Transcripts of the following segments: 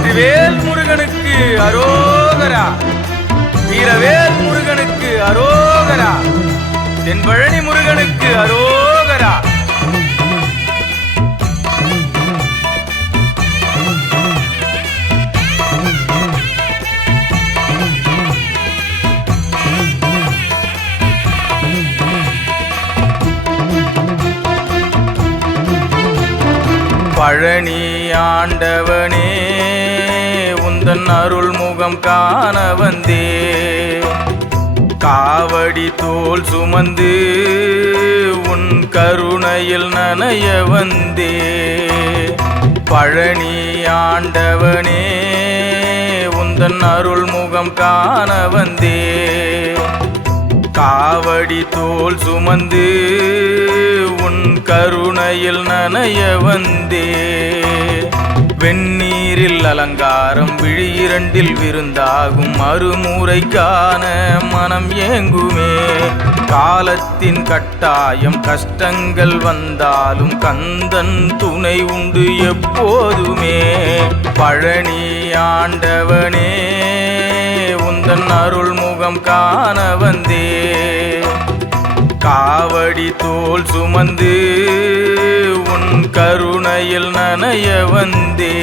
வெற்றிவேல் முருகனுக்கு அரோகரா. வீரவேல் முருகனுக்கு அரோகரா. தென்பழனி முருகனுக்கு அரோகரா. பழனி ஆண்டவனே உந்தன் அருள் முகம் காண வந்தே. காவடி தோல் சுமந்து உன் கருணையில் நனைய வந்தே. பழனி ஆண்டவனே உந்தன் அருள் முகம் காண வந்தே. காவடி தோல் சுமந்து உன் கருணையில் நனைய வந்தே. வெந்நீரில் அலங்காரம் விழியிரண்டில் விருந்தாகும் மறுமுறைக்கான மனம் ஏங்குமே. காலத்தின் கட்டாயம் கஷ்டங்கள் வந்தாலும் கந்தன் துணை உண்டு எப்போதுமே. பழனி ஆண்டவனே தன் அருள் முகம் காண வந்தே. காவடி தோல் சுமந்து உன் கருணையில் நனைய வந்தே.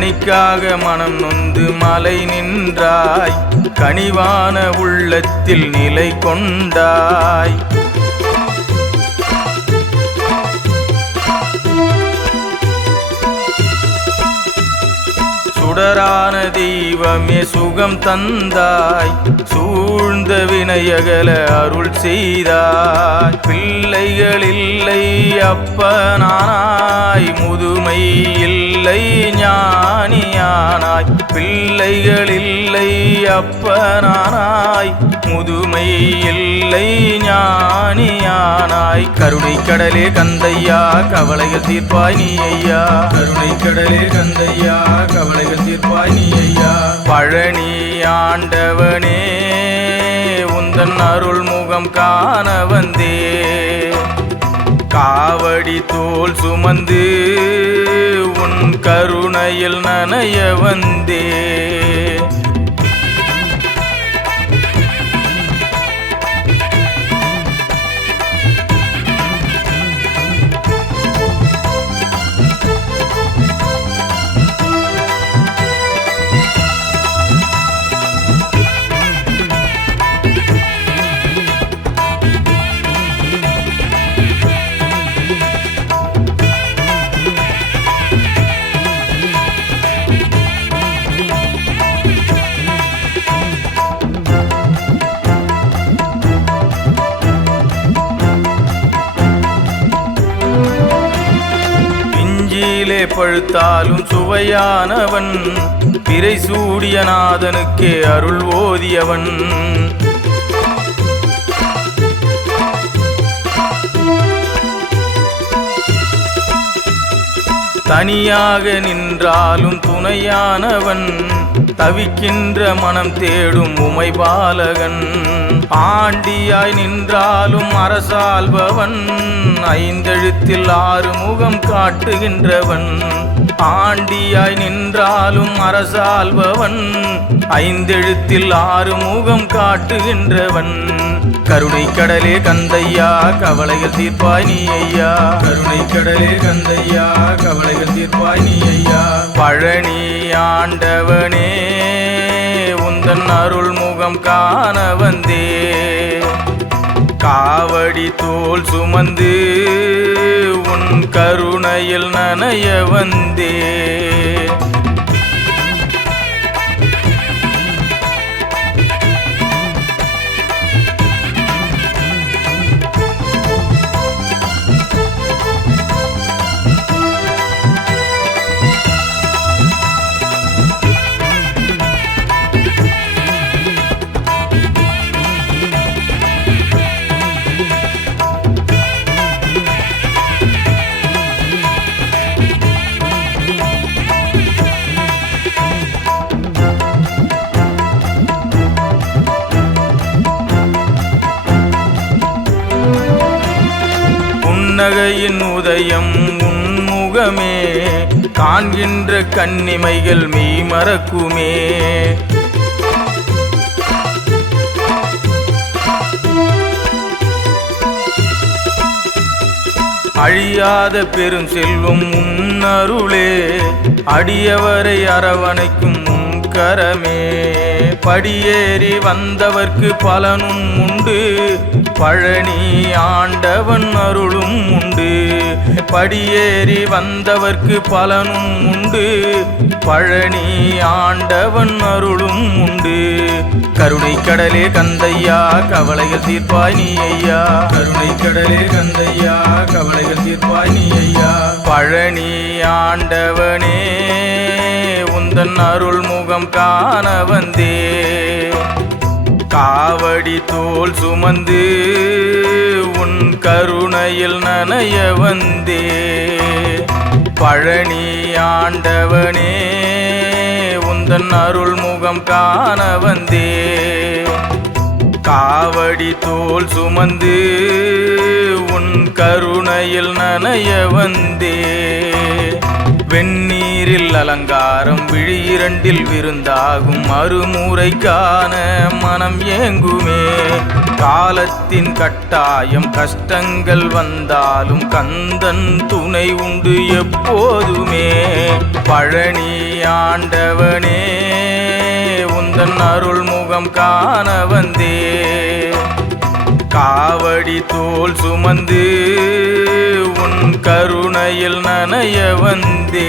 கனிக்காக மனம் நொந்து மலை நின்றாய். கனிவான உள்ளத்தில் நிலை கொண்டாய். சுடரான தெய்வமே சுகம் தந்தாய். சூழ்ந்த வினையகல அருள் செய்தாய். பிள்ளைகள் இல்லை அப்பனானாய். முதுமையில் பிள்ளை ஞானியானாய். பிள்ளைகள் இல்லை அப்பனானாய். முதுமை இல்லை ஞானியானாய். கருணை கடலே கந்தையா கவலைகள் தீர்ப்பாய் நீ ஐயா கருணை கடலே கந்தையா கவலைகள் தீர்ப்பாய் நீ ஐயா பழனி ஆண்டவனே உந்தன் அருள் முகம் காண வந்தே. காவடி தோல் சுமந்து உன் கருணையில் நனைய வந்தே. பழுத்தாலும் சுவையானவன். பிறை சூடிய நாதனுக்கே அருள் ஓதியவன். தனியாக நின்றாலும் துணையானவன் தவிக்கின்ற மனம் தேடும் உமை பாலகன். ஆண்டியாய் நின்றாலும் அரசாள்பவன் ஐந்தெழுத்தில் ஆறு முகம் காட்டுகின்றவன். ஆண்டியாய் நின்றாலும் அரசாள்பவன். ஐந்தெழுத்தில் ஆறு முகம் காட்டுகின்றவன். கருணை கடலே கந்தையா கவலைகள் தீர்ப்பாய் நீ ஐயா கருணை கடலே கந்தையா கவலைகள் தீர்ப்பாய் நீ ஐயா பழனி ஆண்டவனே உந்தன் அருள் முகம் காண வந்தே காவடி தோல் சுமந்து உன் கருணையில் நனைய வந்தே. புன்னகையின் உதயம் உன்முகமே. காண்கின்ற கன்னிமைகள் மெய் மறக்குமே. அழியாத பெரும் செல்வம் உன்னருளே. அடியவரை அரவணைக்கும் கரமே. படியேறி வந்தவர்க்கு பலனும் உண்டு. பழனி ஆண்டவன் அருளும் உண்டு. படியேறி வந்தவர்க்கு பலனும் உண்டு. பழனி ஆண்டவன் அருளும் உண்டு. கருணை கடலே கந்தையா கவலைகள் தீர்ப்பாய் நீ ஐயா. கருணை கடலே கந்தையா கவலைகள் தீர்ப்பாய் நீ ஐயா. பழனி ஆண்டவனே உந்தன் அருள் முகம் காண வந்தே. காவடி தோல் சுமந்து உன் கருணையில் நனைய வந்தே. பழனி ஆண்டவனே உந்தன் அருள் முகம் காண வந்தே. காவடி தோல் சுமந்து உன் கருணையில் நனைய வந்தே. வெந்நீரில் அலங்காரம் விழி இரண்டில் விருந்தாகும் மறுமுறைக்கான மனம் ஏங்குமே. காலத்தின் கட்டாயம் கஷ்டங்கள் வந்தாலும் கந்தன் துணை உண்டு எப்போதுமே. பழனி ஆண்டவனே உந்தன் அருள்முகம் காண வந்தே. காவடி தோல் சுமந்து உன் கருணையில் நனைய வந்தே.